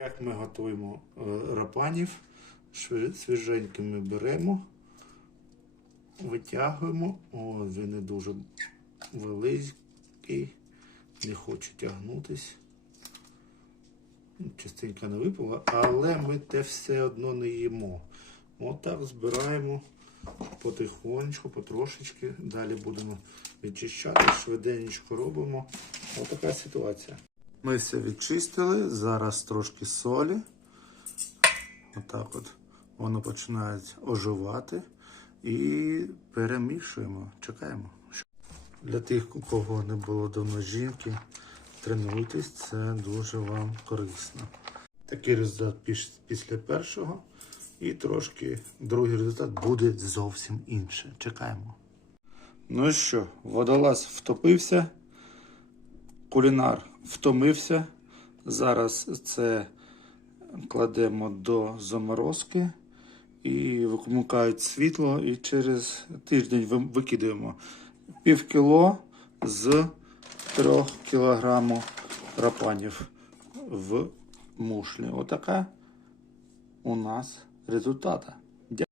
Як ми готуємо е, рапанів, Шви- свіженькими беремо, витягуємо. О, він не дуже великий, не хоче тягнутись. Частинка не випала, але ми те все одно не їмо. Отак збираємо потихонечку, потрошечки. Далі будемо відчищати, швиденечко робимо. Ось така ситуація. Ми все відчистили, зараз трошки солі. Отак от воно починає оживати. І перемішуємо, чекаємо. Для тих, у кого не було давно жінки, тренуйтесь, це дуже вам корисно. Такий результат після першого. І трошки другий результат буде зовсім інший. Чекаємо. Ну що, водолаз втопився, кулінар втомився. Зараз це кладемо до заморозки і вимикають світло, і через тиждень викидаємо пів кіло з 3 кілограму рапанів в мушлі. Отака у нас результата.